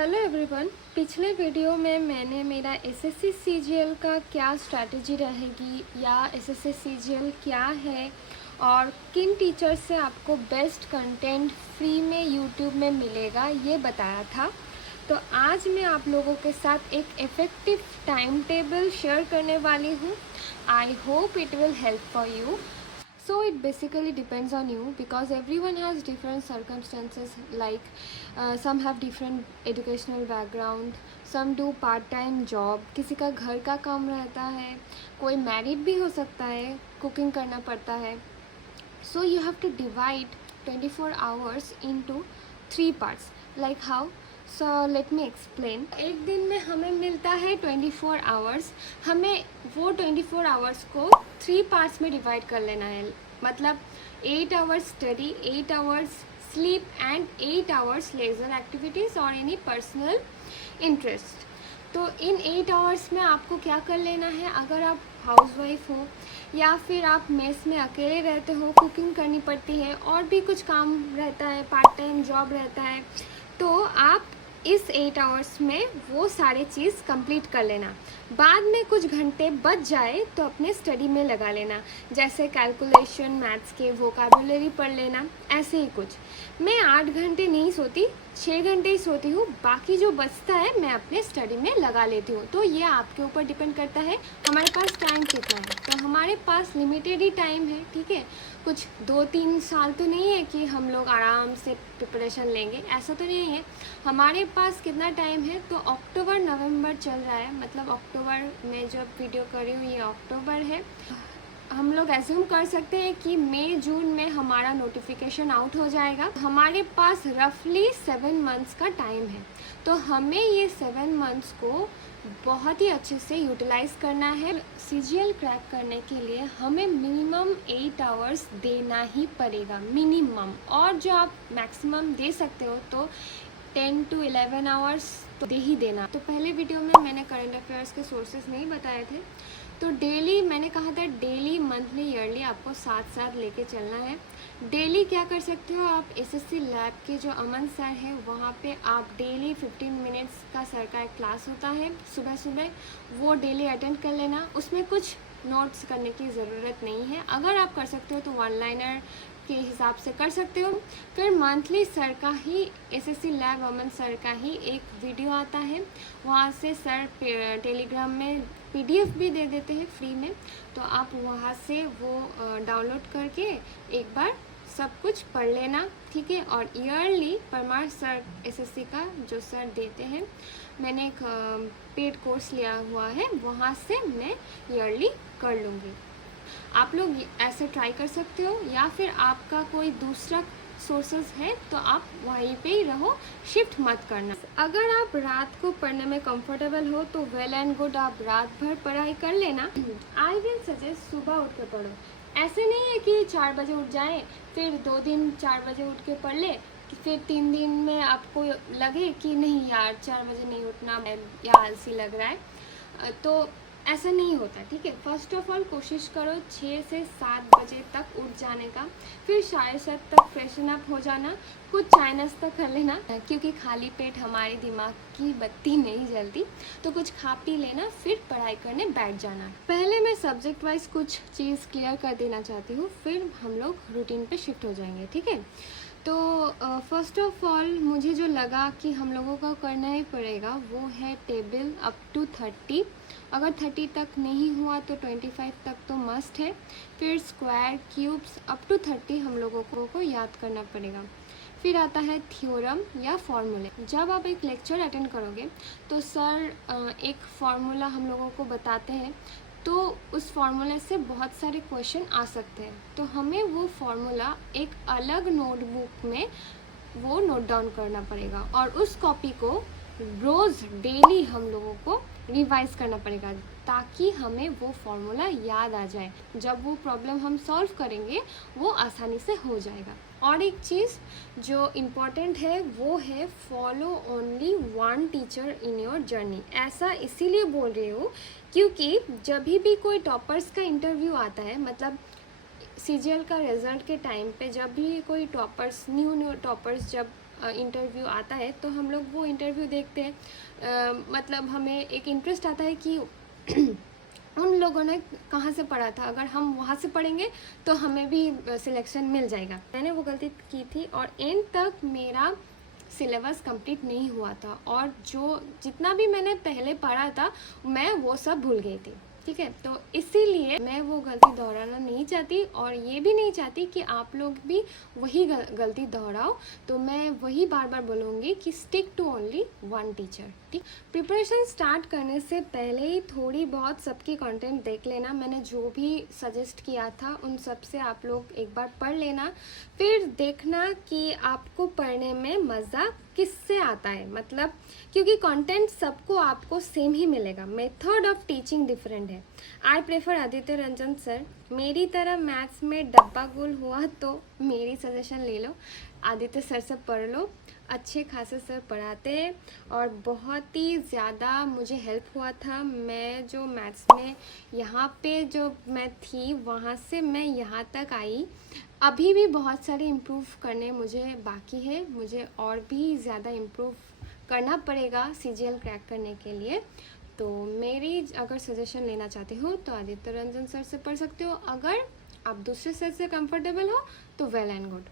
Hello everyone. पिछले video में मैंने मेरा एसएससी सीजीएल का क्या स्ट्रैटेजी रहेगी या एसएससी सीजीएल क्या है और किन टीचर से आपको बेस्ट कंटेंट फ्री में यूट्यूब में मिलेगा ये बताया था। तो आज मैं आप लोगों के साथ एक इफ़ेक्टिव टाइम टेबल शेयर करने वाली हूँ। I hope it will help for you. So it basically depends on you because everyone has different circumstances, like some have different educational background, some do part time job, किसी का घर का काम रहता है, कोई मैरिड भी हो सकता है, कुकिंग करना पड़ता है. So you have to divide 24 hours into 3 parts. Like how? So let me explain. एक दिन में हमें मिलता है 24 आवर्स. हमें वो 24 आवर्स को 3 पार्ट्स में डिवाइड कर लेना है. मतलब 8 hours study, 8 hours sleep and 8 hours leisure activities और एनी पर्सनल इंटरेस्ट. तो इन 8 आवर्स में आपको क्या कर लेना है? अगर आप हाउसवाइफ हो या फिर आप मेस में अकेले रहते हो, कुकिंग करनी पड़ती है और भी कुछ काम रहता है, पार्ट टाइम जॉब रहता है, तो आप इस 8 आवर्स में वो सारी चीज़ कंप्लीट कर लेना. बाद में कुछ घंटे बच जाए तो अपने स्टडी में लगा लेना, जैसे कैलकुलेशन, मैथ्स के वोकैबुलरी पढ़ लेना, ऐसे ही कुछ. मैं 8 घंटे नहीं सोती, 6 घंटे ही सोती हूँ. बाकी जो बचता है मैं अपने स्टडी में लगा लेती हूँ. तो ये आपके ऊपर डिपेंड करता है हमारे पास टाइम कितना है. तो हमारे पास लिमिटेड ही टाइम है, ठीक है. कुछ 2-3 साल तो नहीं है कि हम लोग आराम से प्रिपरेशन लेंगे, ऐसा तो नहीं है. हमारे पास कितना टाइम है? तो अक्टूबर नवंबर चल रहा है, मतलब अक्टूबर में जब वीडियो कर रही हूँ ये अक्टूबर है. हम लोग एज्यूम कर सकते हैं कि मई जून में हमारा नोटिफिकेशन आउट हो जाएगा. हमारे पास रफली 7 मंथ्स का टाइम है. तो हमें ये 7 मंथ्स को बहुत ही अच्छे से यूटिलाइज़ करना है. सीजीएल क्रैक करने के लिए हमें मिनिमम 8 आवर्स देना ही पड़ेगा, मिनिमम. और जो आप मैक्सिमम दे सकते हो तो 10 to 11 आवर्स तो दे ही देना. तो पहले वीडियो में मैंने करंट अफेयर्स के सोर्सेज नहीं बताए थे. तो डेली मैंने कहा था डेली, मंथली, ईयरली आपको साथ साथ लेके चलना है. डेली क्या कर सकते हो आप? एसएससी लैब के जो अमन सर है वहाँ पे आप डेली 15 मिनट्स का सर का एक क्लास होता है सुबह सुबह, वो डेली अटेंड कर लेना. उसमें कुछ नोट्स करने की ज़रूरत नहीं है. अगर आप कर सकते हो तो 1 लाइनर के हिसाब से कर सकते हो. फिर मंथली सर का ही, एसएससी लैब अमन सर का ही एक वीडियो आता है, वहाँ से सर टेलीग्राम में पीडीएफ भी दे देते हैं फ्री में. तो आप वहाँ से वो डाउनलोड करके एक बार सब कुछ पढ़ लेना, ठीक है. और ईयरली परमार सर एसएससी का जो सर देते हैं, मैंने एक पेड कोर्स लिया हुआ है, वहाँ से मैं ईयरली कर लूँगी. आप लोग ऐसे ट्राई कर सकते हो या फिर आपका कोई दूसरा सोर्सेज है तो आप वहीं पे ही रहो, शिफ्ट मत करना. अगर आप रात को पढ़ने में कंफर्टेबल हो तो वेल एंड गुड, आप रात भर पढ़ाई कर लेना. आई विल सजेस्ट सुबह उठ के पढ़ो. ऐसे नहीं है कि 4 बजे उठ जाए, फिर 2 दिन 4 बजे उठ के पढ़ ले, फिर 3 दिन में आपको लगे कि नहीं यार 4 बजे नहीं उठना या आलसी लग रहा है. तो ऐसा नहीं होता, ठीक है. फर्स्ट ऑफ ऑल कोशिश करो 6 से 7 बजे तक उठ जाने का. फिर 7:30 तक फ्रेशन अप हो जाना, कुछ चाय नाश्ता कर लेना, क्योंकि खाली पेट हमारे दिमाग की बत्ती नहीं जलती. तो कुछ खा पी लेना, फिर पढ़ाई करने बैठ जाना. पहले मैं सब्जेक्ट वाइज कुछ चीज़ क्लियर कर देना चाहती हूँ, फिर हम लोग रूटीन पे शिफ्ट हो जाएंगे, ठीक है. तो फर्स्ट ऑफ ऑल मुझे जो लगा कि हम लोगों को करना ही पड़ेगा वो है टेबल अप टू 30. अगर 30 तक नहीं हुआ तो 25 तक तो मस्ट है. फिर स्क्वायर, क्यूब्स अप टू 30 हम लोगों को याद करना पड़ेगा. फिर आता है थ्योरम या फॉर्मूले. जब आप एक लेक्चर अटेंड करोगे तो सर एक फार्मूला हम लोगों को बताते हैं, तो उस फार्मूले से बहुत सारे क्वेश्चन आ सकते हैं. तो हमें वो फार्मूला एक अलग नोटबुक में वो नोट डाउन करना पड़ेगा और उस कॉपी को रोज़ डेली हम लोगों को रिवाइज करना पड़ेगा, ताकि हमें वो फार्मूला याद आ जाए. जब वो प्रॉब्लम हम सॉल्व करेंगे वो आसानी से हो जाएगा. और एक चीज़ जो इम्पॉर्टेंट है वो है follow only 1 teacher in your journey. ऐसा इसीलिए बोल रही हूँ क्योंकि जब भी कोई टॉपर्स का इंटरव्यू आता है, मतलब सीजीएल का रिज़ल्ट के टाइम पे जब भी कोई टॉपर्स, न्यू टॉपर्स जब इंटरव्यू आता है तो हम लोग वो इंटरव्यू देखते हैं, मतलब हमें एक इंटरेस्ट आता है कि उन लोगों ने कहाँ से पढ़ा था, अगर हम वहाँ से पढ़ेंगे तो हमें भी सिलेक्शन मिल जाएगा। मैंने वो गलती की थी और एंड तक मेरा सिलेबस कंप्लीट नहीं हुआ था और जो जितना भी मैंने पहले पढ़ा था मैं वो सब भूल गई थी। ठीक है, तो इसीलिए मैं वो गलती दोहराना नहीं चाहती और ये भी नहीं चाहती कि आप लोग भी वही गलती दोहराओ। तो मैं वही बार बार बोलूँगी कि stick to only one teacher. ठीक, प्रिपरेशन स्टार्ट करने से पहले ही थोड़ी बहुत सबकी कंटेंट देख लेना। मैंने जो भी सजेस्ट किया था उन सब से आप लोग एक बार पढ़ लेना, फिर देखना कि आपको पढ़ने में मज़ा किससे आता है। मतलब क्योंकि कंटेंट सबको आपको सेम ही मिलेगा, मेथड ऑफ टीचिंग डिफरेंट है। I prefer Aditya Ranjan sir. मेरी तरह मैथ्स में डब्बा गुल हुआ तो मेरी सजेशन ले लो, आदित्य सर से पढ़ लो। अच्छे खासे सर पढ़ाते हैं और बहुत ही ज़्यादा मुझे हेल्प हुआ था। मैं जो मैथ्स में यहाँ पे जो मैं थी वहाँ से मैं यहाँ तक आई। अभी भी बहुत सारे इम्प्रूव करने मुझे बाकी है, मुझे और भी ज़्यादा इम्प्रूव करना पड़ेगा CGL क्रैक करने के लिए। तो मेरी अगर सजेशन लेना चाहते हो तो आदित्य रंजन सर से पढ़ सकते हो। अगर आप दूसरे सर से कंफर्टेबल हो तो वेल एंड गुड।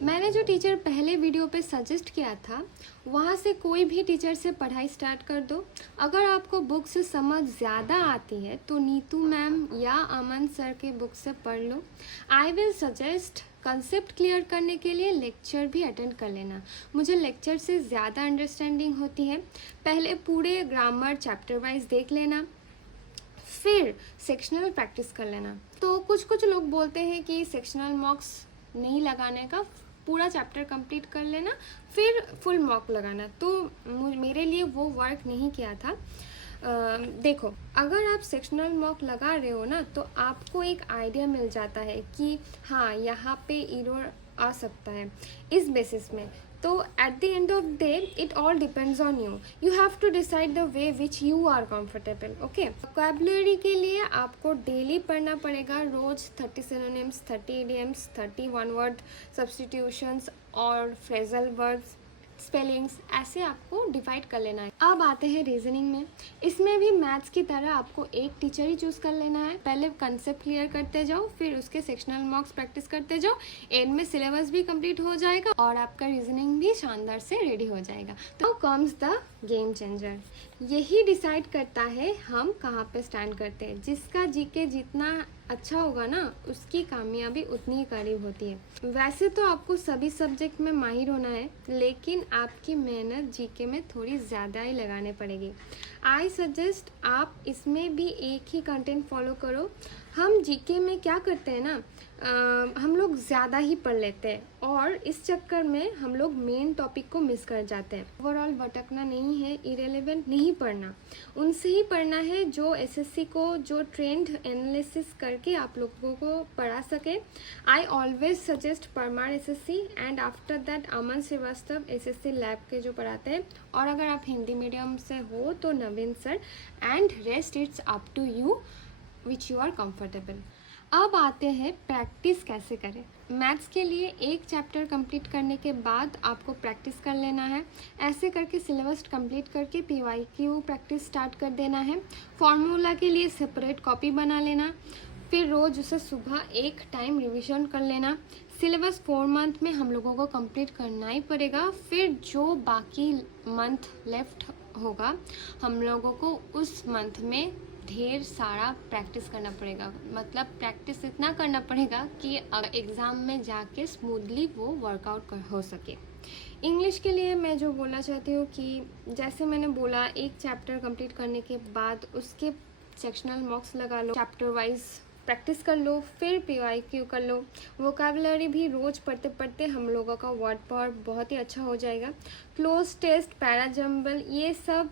मैंने जो टीचर पहले वीडियो पे सजेस्ट किया था वहाँ से कोई भी टीचर से पढ़ाई स्टार्ट कर दो। अगर आपको बुक से समझ ज़्यादा आती है तो नीतू मैम या अमन सर के बुक से पढ़ लो। I will suggest concept clear करने के लिए लेक्चर भी अटेंड कर लेना। मुझे लेक्चर से ज़्यादा अंडरस्टैंडिंग होती है। पहले पूरे ग्रामर चैप्टर वाइज देख लेना, फिर सेक्शनल प्रैक्टिस कर लेना। तो कुछ लोग बोलते हैं कि सेक्शनल मॉक्स नहीं लगाने का, पूरा चैप्टर कंप्लीट कर लेना फिर फुल मॉक लगाना। तो मेरे लिए वो वर्क नहीं किया था। देखो, अगर आप सेक्शनल मॉक लगा रहे हो ना तो आपको एक आइडिया मिल जाता है कि हाँ यहाँ पे एरर आ सकता है इस बेसिस में। तो at the end of day it all depends on you. You have to decide the way which you are comfortable. Okay, vocabulary के लिए आपको डेली पढ़ना पड़ेगा। रोज 30 synonyms, 30 idioms, 30 one word substitutions और फ्रेजल वर्ड्स, स्पेलिंग्स, ऐसे आपको divide कर लेना है। अब आते हैं रीजनिंग में। इसमें भी मैथ्स की तरह आपको एक टीचर ही चूज कर लेना है। पहले कंसेप्ट क्लियर करते जाओ, फिर उसके सेक्शनल मॉक्स प्रैक्टिस करते जाओ। एंड में सिलेबस भी कंप्लीट हो जाएगा और आपका रीजनिंग भी शानदार से रेडी हो जाएगा। तो कम्स द गेम चेंजर। यही डिसाइड करता है हम कहाँ पे स्टैंड करते हैं। जिसका जीके जितना अच्छा होगा ना उसकी कामयाबी उतनी ही करीब होती है। वैसे तो आपको सभी सब्जेक्ट में माहिर होना है, लेकिन आपकी मेहनत जीके में थोड़ी ज़्यादा ही लगाने पड़ेगी। आई सजेस्ट आप इसमें भी एक ही कंटेंट फॉलो करो। हम जीके में क्या करते हैं ना, हम लोग ज़्यादा ही पढ़ लेते हैं और इस चक्कर में हम लोग मेन टॉपिक को मिस कर जाते हैं। ओवरऑल भटकना नहीं है, इरेलेवेंट नहीं पढ़ना, उनसे ही पढ़ना है जो एसएससी को जो ट्रेंड एनालिसिस करके आप लोगों को पढ़ा सके। I always suggest Parmar SSC and after that Aman Shrivastava SSC lab के जो पढ़ाते हैं। और अगर आप हिंदी मीडियम से हो तो Naveen sir, and rest it's up to you which you are comfortable. अब आते हैं प्रैक्टिस कैसे करें। मैथ्स के लिए एक चैप्टर कंप्लीट करने के बाद आपको प्रैक्टिस कर लेना है। ऐसे करके सिलेबस कंप्लीट करके PYQ प्रैक्टिस स्टार्ट कर देना है। फॉर्मूला के लिए सेपरेट कॉपी बना लेना, फिर रोज़ उसे सुबह एक टाइम रिवीजन कर लेना। सिलेबस 4 मंथ में हम लोगों को कंप्लीट करना ही पड़ेगा। फिर जो बाकी मंथ लेफ्ट होगा हम लोगों को उस मंथ में ढेर सारा प्रैक्टिस करना पड़ेगा। मतलब प्रैक्टिस इतना करना पड़ेगा कि एग्ज़ाम में जाके स्मूथली वो वर्कआउट हो सके। इंग्लिश के लिए मैं जो बोलना चाहती हूँ कि जैसे मैंने बोला, एक चैप्टर कंप्लीट करने के बाद उसके सेक्शनल मॉक्स लगा लो, चैप्टर वाइज प्रैक्टिस कर लो, फिर PYQ कर लो। वोकैबुलरी भी रोज़ पढ़ते पढ़ते हम लोगों का वर्ड पावर बहुत ही अच्छा हो जाएगा। क्लोज टेस्ट, पैरा जंबल, ये सब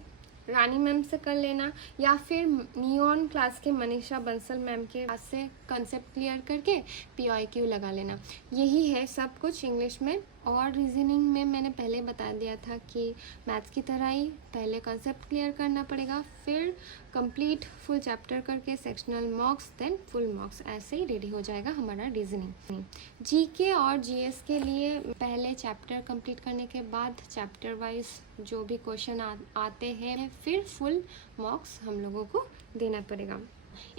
रानी मैम से कर लेना या फिर नियॉन क्लास के मनीषा बंसल मैम के पास से कंसेप्ट क्लियर करके PYQ लगा लेना। यही है सब कुछ इंग्लिश में। और रीजनिंग में मैंने पहले बता दिया था कि मैथ्स की तरह ही पहले कॉन्सेप्ट क्लियर करना पड़ेगा, फिर कंप्लीट फुल चैप्टर करके sectional marks, then full marks, ऐसे ही रेडी हो जाएगा हमारा रीजनिंग। जीके और जीएस के लिए पहले चैप्टर कंप्लीट करने के बाद चैप्टर वाइज जो भी क्वेश्चन आते हैं फिर फुल मार्क्स हम लोगों को देना पड़ेगा।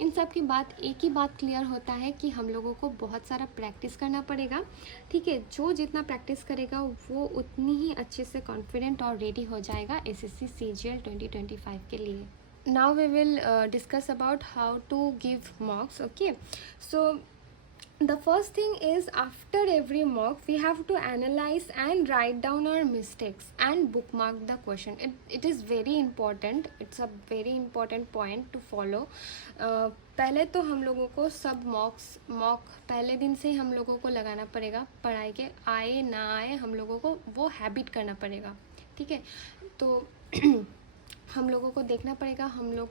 इन सब की बात एक ही बात क्लियर होता है कि हम लोगों को बहुत सारा प्रैक्टिस करना पड़ेगा, ठीक है। जो जितना प्रैक्टिस करेगा वो उतनी ही अच्छे से कॉन्फिडेंट और रेडी हो जाएगा एसएससी सीजीएल 2025 के लिए। Now we will discuss about how to give marks, okay. So the first thing is, after every mock we have to analyze and write down our mistakes and bookmark the question. It is very important, it's a very important point to follow. पहले तो हम लोगों को सब mock पहले दिन से ही हम लोगों को लगाना पड़ेगा, पढ़ाई के आए ना आए हम लोगों को वो हैबिट करना पड़ेगा, ठीक है। तो हम लोगों को देखना पड़ेगा हम लोग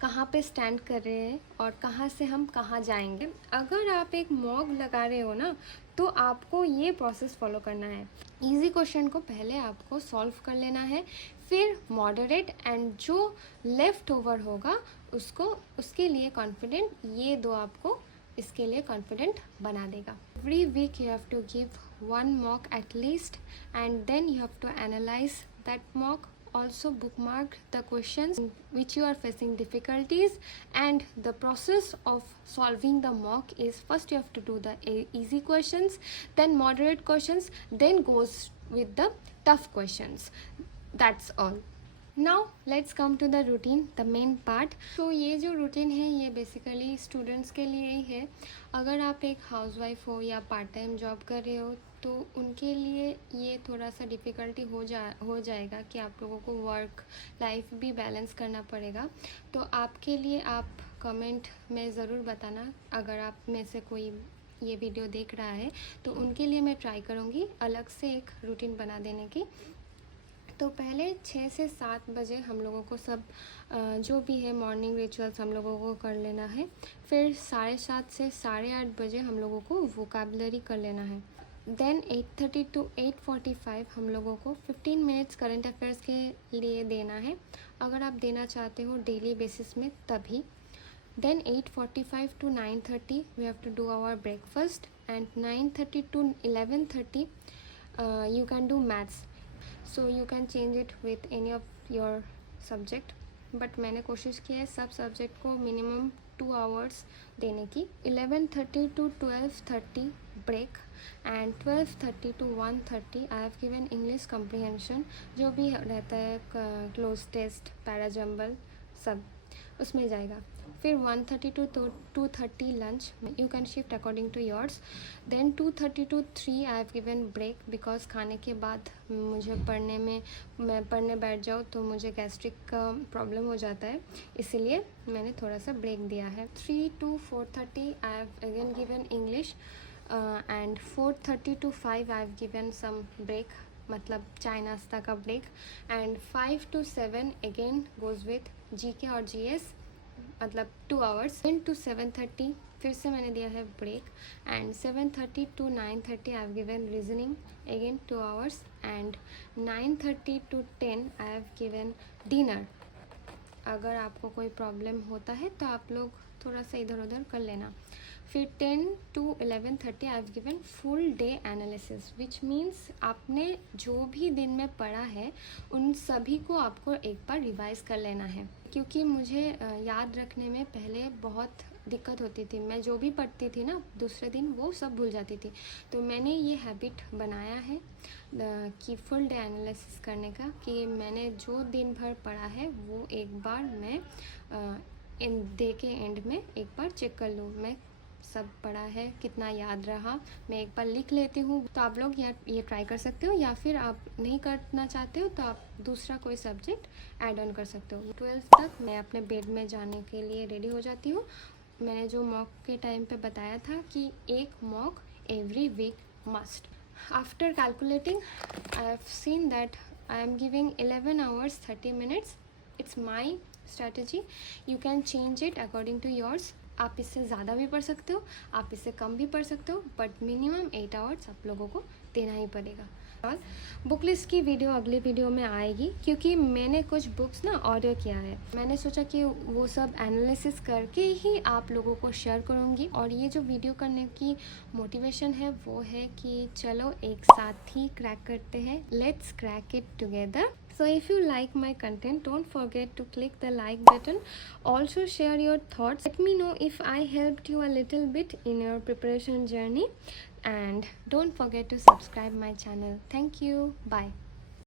कहाँ पे स्टैंड कर रहे हैं और कहाँ से हम कहाँ जाएंगे। अगर आप एक मॉक लगा रहे हो ना तो आपको ये प्रोसेस फॉलो करना है। इजी क्वेश्चन को पहले आपको सॉल्व कर लेना है, फिर मॉडरेट एंड जो लेफ़्ट ओवर होगा उसके लिए कॉन्फिडेंट, ये दो आपको इसके लिए कॉन्फिडेंट बना देगा। Every week you have to give one mock at least and then you have to analyse that mock. Also bookmark the questions in which you are facing difficulties, and the process of solving the mock is, first you have to do the easy questions, then moderate questions, then goes with the tough questions. That's all. Now let's come to the routine, the main part. तो ये जो routine है ये basically students के लिए ही है। अगर आप एक हाउसवाइफ हो या पार्ट टाइम जॉब कर रहे हो तो उनके लिए ये थोड़ा सा डिफ़िकल्टी हो जाएगा कि आप लोगों को वर्क लाइफ भी बैलेंस करना पड़ेगा। तो आपके लिए आप कमेंट में ज़रूर बताना, अगर आप में से कोई ये वीडियो देख रहा है तो उनके लिए मैं ट्राई करूँगी अलग से एक रूटीन बना देने की। तो पहले 6 से 7 बजे हम लोगों को सब जो भी है मॉर्निंग रिचुअल्स हम लोगों को कर लेना है। फिर 7:30 से 8:30 बजे हम लोगों को वोकैबुलरी कर लेना है। देन 8:30 to 8:45 हम लोगों को 15 मिनट्स करंट अफेयर्स के लिए देना है, अगर आप देना चाहते हो डेली बेसिस में तभी। Then 8:45 to 9:30 we have to do our breakfast and 9:30 to 11:30 you can do maths. So you can change it with any of your subject, but मैंने कोशिश की है सब सब्जेक्ट को मिनिमम 2 आवर्स देने की। 11:30 to 12:30 break and 12:30 to 1:30 I have given English comprehension, जो भी रहता है क्लोज टेस्ट, पैराजम्बल, सब उसमें जाएगा। फिर 1:30 to 2:30 lunch, you can shift according to yours. Then 2:30 to 3 I have given break, because खाने के बाद मुझे मैं पढ़ने बैठ जाऊँ तो मुझे गैस्ट्रिक का प्रॉब्लम हो जाता है, इसीलिए मैंने थोड़ा सा ब्रेक दिया है। 3 to 4:30 I have again given English and 4:30 to 5 I have given some break, मतलब चाय नाश्ता का ब्रेक। And 5 to 7 again goes with GK और जीएस, मतलब 2 आवर्स। 7 to 7:30 फिर से मैंने दिया है break and 7:30 to 9:30 I have given reasoning, again 2 hours. And 9:30 to 10 I have given dinner. अगर आपको कोई प्रॉब्लम होता है तो आप लोग थोड़ा सा इधर उधर कर लेना। फिर 10 to 11:30 I have given full day analysis, which means आपने जो भी दिन में पढ़ा है उन सभी को आपको एक बार रिवाइज़ कर लेना है, क्योंकि मुझे याद रखने में पहले बहुत दिक्कत होती थी। मैं जो भी पढ़ती थी ना दूसरे दिन वो सब भूल जाती थी, तो मैंने ये हैबिट बनाया है कि फुल डे एनालिसिस करने का, कि मैंने जो दिन भर पढ़ा है वो एक बार मैं डे के एंड में एक बार चेक कर लूँ, मैं सब पढ़ा है, कितना याद रहा, मैं एक बार लिख लेती हूँ। तो आप लोग ये ट्राई कर सकते हो, या फिर आप नहीं करना चाहते हो तो आप दूसरा कोई सब्जेक्ट ऐड ऑन कर सकते हो। 12 तक मैं अपने बेड में जाने के लिए रेडी हो जाती हूँ। मैंने जो मॉक के टाइम पे बताया था कि एक mock every week must. After calculating I have seen that I am giving 11 hours 30 minutes. It's my strategy, you can change it according to yours. आप इससे ज़्यादा भी पढ़ सकते हो, आप इससे कम भी पढ़ सकते हो, बट मिनिमम 8 आवर्स आप लोगों को देना ही पड़ेगा। और बुक लिस्ट की वीडियो अगले वीडियो में आएगी, क्योंकि मैंने कुछ बुक्स ना ऑर्डर किया है। मैंने सोचा कि वो सब एनालिसिस करके ही आप लोगों को शेयर करूँगी। और ये जो वीडियो करने की मोटिवेशन है वो है कि चलो एक साथ ही क्रैक करते हैं, let's crack it together. So if you like my content, don't forget to click the like button. Also share your thoughts. Let me know if I helped you a little bit in your preparation journey. And don't forget to subscribe my channel. Thank you. Bye.